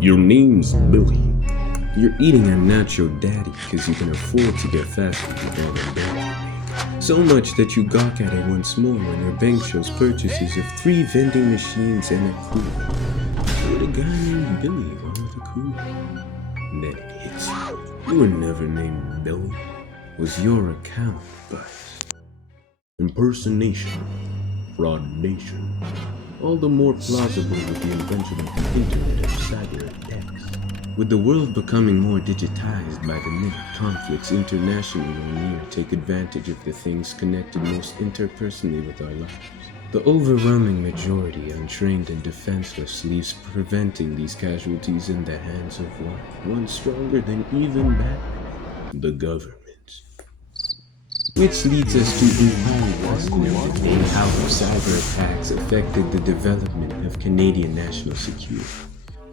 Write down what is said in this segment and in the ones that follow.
Your name's Billy. You're eating at Nacho Daddy because you can afford to get fast food with all the bills you make. So much that you gawk at it once more when your bank shows purchases of 3 vending machines and a cooler. With a guy named Billy wanted a cooler. And then it hits you. You were never named Billy. It was your account, but impersonation, fraudation, all the more plausible with the invention of the Internet of cyber attacks. With the world becoming more digitized by the minute, conflicts internationally or near take advantage of the things connected most interpersonally with our lives. The overwhelming majority, untrained and defenseless, leaves preventing these casualties in the hands of one stronger than even Batman, the government. Which leads us to inquiring as to how cyber attacks affected the development of Canadian national security.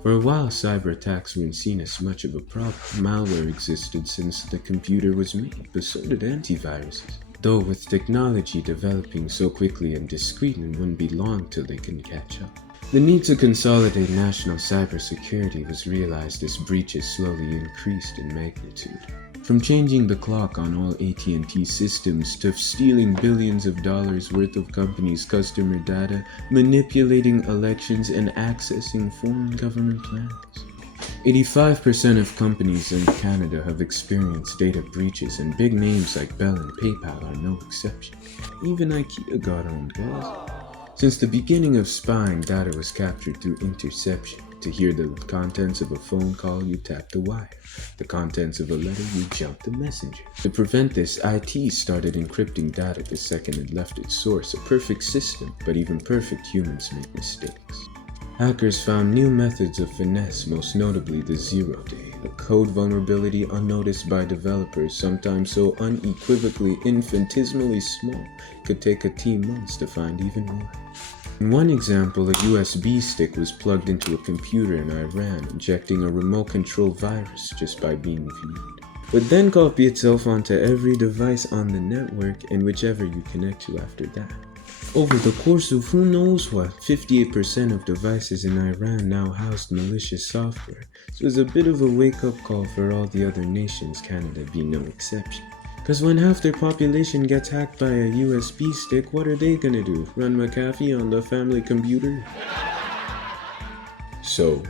For a while, cyber attacks weren't seen as much of a problem. Malware existed since the computer was made, but so did antiviruses. Though with technology developing so quickly and discreetly, it wouldn't be long till they can catch up. The need to consolidate national cybersecurity was realized as breaches slowly increased in magnitude. From changing the clock on all AT&T systems to stealing billions of dollars worth of companies' customer data, manipulating elections, and accessing foreign government plans. 85% of companies in Canada have experienced data breaches, and big names like Bell and PayPal are no exception. Even IKEA got owned, guys. Since the beginning of spying, data was captured through interception. To hear the contents of a phone call, you tap the wire. The contents of a letter, you jump the messenger. To prevent this, IT started encrypting data the second it left its source. A perfect system, but even perfect humans make mistakes. Hackers found new methods of finesse, most notably the zero-day, a code vulnerability unnoticed by developers, sometimes so unequivocally infinitesimally small, could take a team months to find even more. In one example, a USB stick was plugged into a computer in Iran, injecting a remote-control virus just by being viewed. Would then copy itself onto every device on the network and whichever you connect to after that. Over the course of who knows what, 58% of devices in Iran now housed malicious software. So it was a bit of a wake-up call for all the other nations, Canada being no exception. Cause when half their population gets hacked by a USB stick, what are they gonna do? Run McAfee on the family computer? So,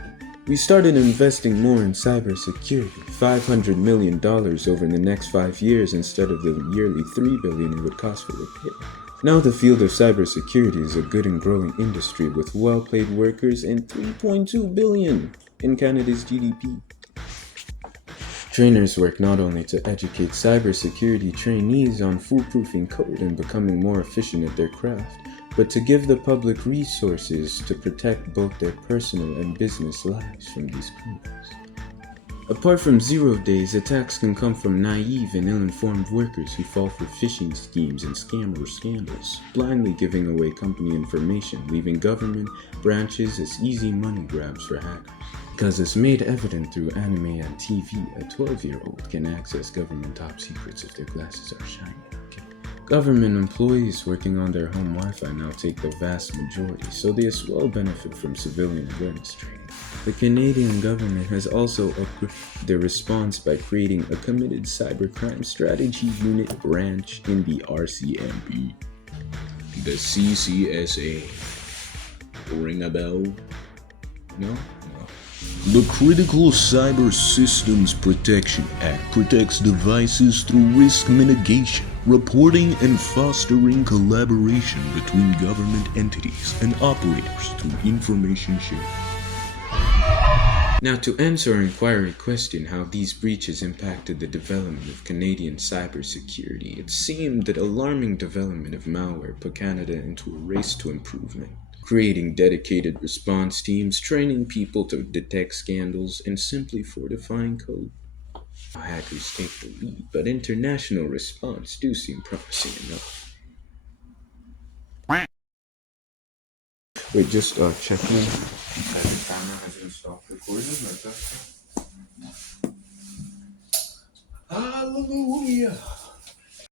we started investing more in cybersecurity, $500 million over the next 5 years instead of the yearly $3 billion it would cost for repair. Now the field of cybersecurity is a good and growing industry with well-paid workers and $3.2 billion in Canada's GDP. Trainers work not only to educate cybersecurity trainees on foolproofing code and becoming more efficient at their craft, but to give the public resources to protect both their personal and business lives from these criminals. Apart from 0 days, attacks can come from naive and ill-informed workers who fall for phishing schemes and scammer scandals, blindly giving away company information, leaving government branches as easy money grabs for hackers. Because it's made evident through anime and TV, a 12-year-old can access government top secrets if their glasses are shiny. Government employees working on their home Wi-Fi now take the vast majority, so they as well benefit from civilian awareness training. The Canadian government has also upgraded their response by creating a committed cybercrime strategy unit branch in the RCMP. The CCSA. Ring a bell? No? The Critical Cyber Systems Protection Act protects devices through risk mitigation, reporting, and fostering collaboration between government entities and operators through information sharing. Now, to answer our inquiry question how these breaches impacted the development of Canadian cybersecurity, it seemed that alarming development of malware put Canada into a race to improvement, creating dedicated response teams, training people to detect scandals, and simply fortifying code. Hackers take the lead, but international response do seem promising enough. Wait, just checking. The camera hasn't stopped recording, like that. Hallelujah!